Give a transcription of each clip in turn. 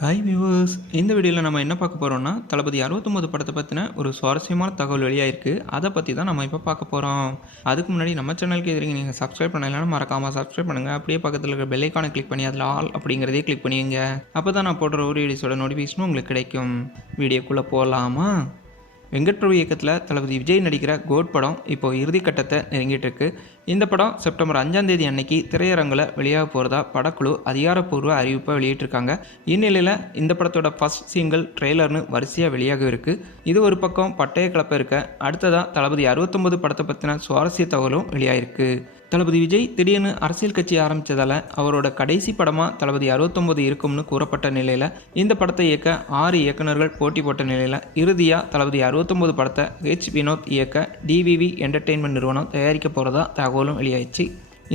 Hi viewers இந்த வீடியோவில் நம்ம என்ன பார்க்க போகிறோம்னா தளபதி அறுபத்தொம்போது படத்தை பற்றின ஒரு சுவாரஸ்யமான தகவல் வெளியாயிருக்கு. அதை பற்றி தான் நம்ம இப்போ பார்க்க போகிறோம் அதுக்கு முன்னாடி நம்ம சேனலுக்கு எதிரிங்க நீங்கள் சப்ஸ்கிரைப் பண்ணலாம் மறக்காமல் சப்ஸ்கிரைப் பண்ணுங்கள் அப்படியே பக்கத்தில் இருக்கிற பெல் கிளிக் பண்ணி அதில் ஆல் அப்படிங்கிறதே கிளிக் பண்ணிங்க அப்போ தான் நான் போடுற ஒரு வீடியோஸோட நோட்டிஃபிகேஷனும் உங்களுக்கு கிடைக்கும். வீடியோக்குள்ளே போகலாமா வெங்கட் பிரபு இயக்கத்தில் தளபதி விஜய் நடிக்கிற கோட் படம் இப்போ இறுதிக்கட்டத்தை நெருங்கிட்டு இருக்கு. இந்த படம் செப்டம்பர் அஞ்சாம் தேதி அன்னைக்கு திரையரங்கில் வெளியாக போகிறதா படக்குழு அதிகாரப்பூர்வ அறிவிப்பை வெளியிட்டிருக்காங்க. இந்நிலையில் இந்த படத்தோட ஃபர்ஸ்ட் சிங்கிள் ட்ரெய்லர்னு வரிசையாக வெளியாக இருக்கு இது ஒரு பக்கம் பட்டய கலப்ப இருக்க அடுத்ததாக தளபதி அறுபத்தொம்பது படத்தை பற்றின சுவாரஸ்ய தகவலும் வெளியாயிருக்கு. தளபதி விஜய் திடீர்னு அரசியல் கட்சி ஆரம்பித்ததால் அவரோட கடைசி படமாக தளபதி அறுபத்தொம்பது இருக்கும்னு கூறப்பட்ட நிலையில் இந்த படத்தை இயக்க ஆறு இயக்குநர்கள் போட்டி போட்ட நிலையில் இறுதியாக தளபதி அறுபத்தொம்பது படத்தை ஹெச் வினோத் இயக்க டிவிவி என்டர்டெயின்மெண்ட் நிறுவனம் தயாரிக்க போகிறதா தகவலும் வெளியாயிடுச்சு.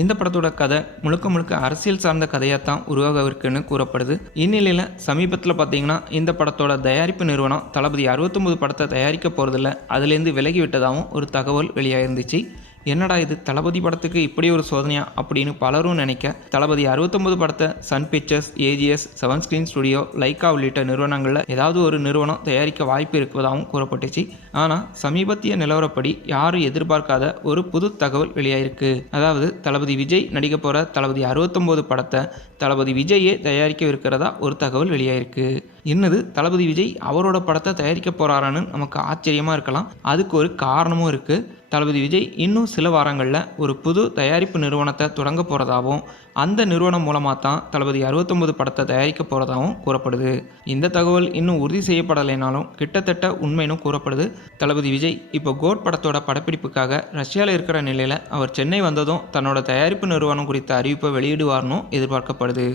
இந்த படத்தோட கதை முழுக்க முழுக்க அரசியல் சார்ந்த கதையாக தான் உருவாகவிருக்குன்னு கூறப்படுது. இந்நிலையில் சமீபத்தில் பார்த்தீங்கன்னா இந்த படத்தோட தயாரிப்பு நிறுவனம் தளபதி அறுபத்தொம்பது படத்தை தயாரிக்க போகிறதில்ல அதுலேருந்து விலகி விட்டதாகவும் ஒரு தகவல் வெளியாயிருந்துச்சு. என்னடா இது தளபதி படத்துக்கு இப்படி ஒரு சோதனையா? அப்படின்னு பலரும் நினைக்க தளபதி அறுபத்தொம்பது படத்தை Sun Pictures AGS seven screen studio Lyca உள்ளிட்ட நிறுவனங்களில் ஏதாவது ஒரு நிறுவனம் தயாரிக்க வாய்ப்பு இருப்பதாகவும் கூறப்பட்டுச்சு. ஆனால் சமீபத்திய நிலவரப்படி யாரும் எதிர்பார்க்காத ஒரு புது தகவல் வெளியாயிருக்கு. அதாவது தளபதி விஜய் நடிக்க போகிற தளபதி அறுபத்தொம்போது படத்தை தளபதி விஜயே தயாரிக்க இருக்கிறதா ஒரு தகவல் வெளியாயிருக்கு. என்னது தளபதி விஜய் அவரோட படத்தை தயாரிக்க போகிறாரான்னு நமக்கு ஆச்சரியமாக இருக்கலாம். அதுக்கு ஒரு காரணமும் இருக்குது தளபதி விஜய் இன்னும் சில வாரங்களில் ஒரு புது தயாரிப்பு நிறுவனத்தை தொடங்க போகிறதாகவும் அந்த நிறுவனம் மூலமாக தான் தளபதி அறுபத்தொம்பது படத்தை தயாரிக்க போகிறதாகவும் கூறப்படுது. இந்த தகவல் இன்னும் உறுதி செய்யப்படலைனாலும் கிட்டத்தட்ட உண்மைன்னு கூறப்படுது தளபதி விஜய். இப்போ கோட் படத்தோட படப்பிடிப்புக்காக ரஷ்யாவில் இருக்கிற நிலையில் அவர் சென்னை வந்ததும் தன்னோட தயாரிப்பு நிறுவனம் குறித்த அறிவிப்பை வெளியிடுவார்னும் எதிர்பார்க்கப்படுது.